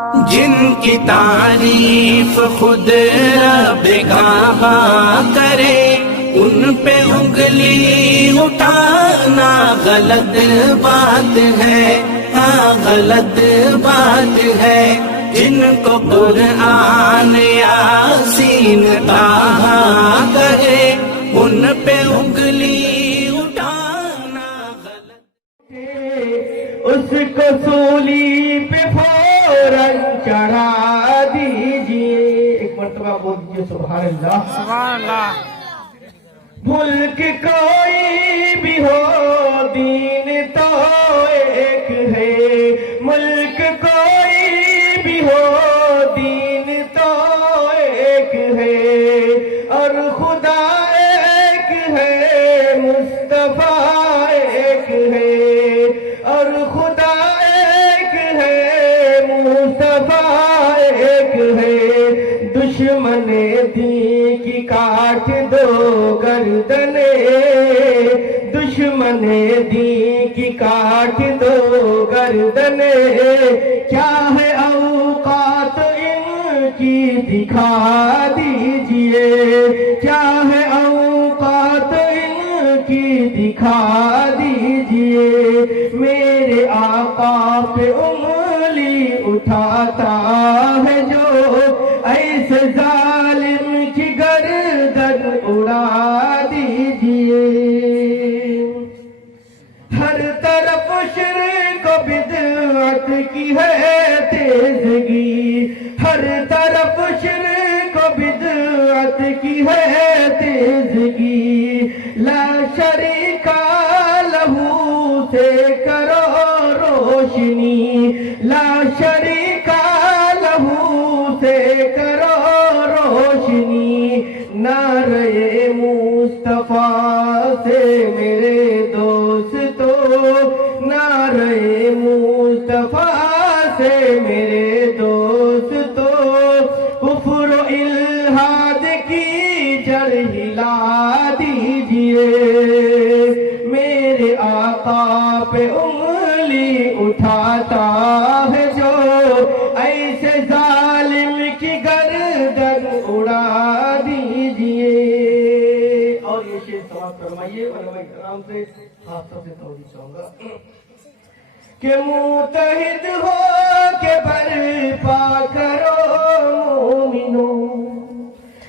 جن کی تعریف خود رب کعبہ کرے، ان پہ انگلی اٹھانا غلط بات ہے، ہاں غلط بات ہے۔ جن کو قرآن یاسین کہا کرے، ان پہ انگلی اٹھانا غلط۔ اس کو سولی پہ فوراً چڑھا دیجئے، ایک مرتبہ بول دیجئے سبحان اللہ، سبحان اللہ۔ ملک کوئی بھی ہو دین تو ایک ہے، ملک کوئی بھی ہو دین تو ایک ہے، اور خدا ایک ہے، مصطفیٰ ایک ہے، اور خدا ایک ہے، مصطفیٰ ایک ہے۔ دشمن دین کی کاٹ دو گردنے، دشمن دین کی کاٹ دو گردنے، کیا ہے اوقات ان کی دکھا دیجئے، کیا ہے اوقات ان کی دکھا دیجئے۔ میرے آقا پہ انگلی اٹھاتا ہے جو، ایسے ظالم کی گردن اڑا دیجئے۔ ہر طرف شرک و بدعت کی ہے تیزگی، ہر طرف شرک و بدعت کی ہے تیزگی، لا شریک لہو سے کرو روشنی، لا شریک لہو سے کرو روشنی، نعرہ مصطفیٰ سے میرے دوستو، نعرہ مصطفیٰ سے میرے دوستو، کفر و الحاد کی جڑ ہلا دیجئے۔ میرے آقا پہ انگلی اٹھاتا ہے جو، ایسے ظالم کی گردن اڑا دیجئے۔ اور یہ شعر سماعت فرمائیے، علماء کرام سے خاص طور سے توجہ چاہوں گا کہ متحد ہو کے برپا کرو مومنوں،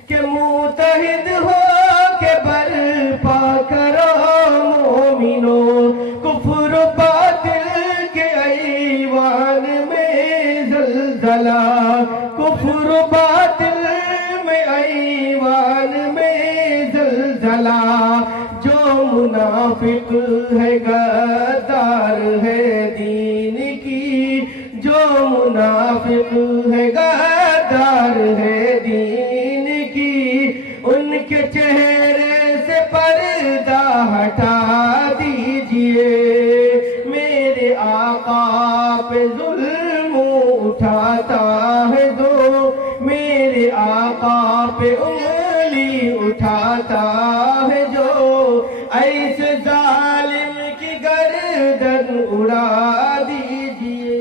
کہ متحد ہو کے برپا کرو مومنوں، کفر باطل کے ایوان میں زلزلہ، کفر باطل میں ایوان میں زلزلہ، جو منافق ہے غدار ہے دین کی، جو منافق ہے غدار ہے دین کی، ان کے چہرے سے پردہ ہٹا دیجئے۔ میرے آقا پہ ظلم اٹھاتا ہے جو، میرے آقا پہ انگلی اٹھاتا ہے جو، ایسے ظالم کی گردن اڑا دیجئے۔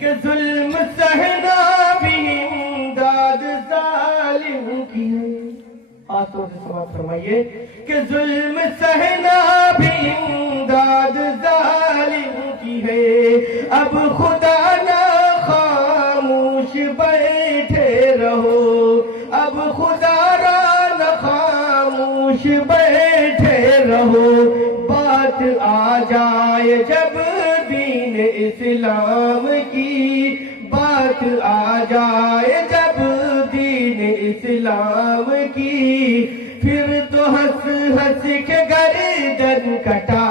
کہ ظلم سہنا بھی امداد ظالم کی ہے، خاص طور سے سماعت فرمائیے کہ ظلم سہنا بھی امداد ظالم کی ہے۔ اب خدا نہ خاموش بیٹھے رہو، اب خدا را نہ خاموش بیٹھے رہو، بات آ جائے جب دین اسلام کی، بات آ جائے جب دین اسلام کی، پھر تو ہنس ہنس کے گردن کٹا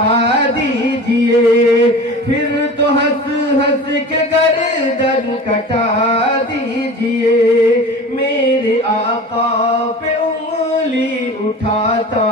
دیجئے، پھر تو ہنس ہنس کے گردن کٹا دیجئے۔ میرے آقا پہ انگلی اٹھاتا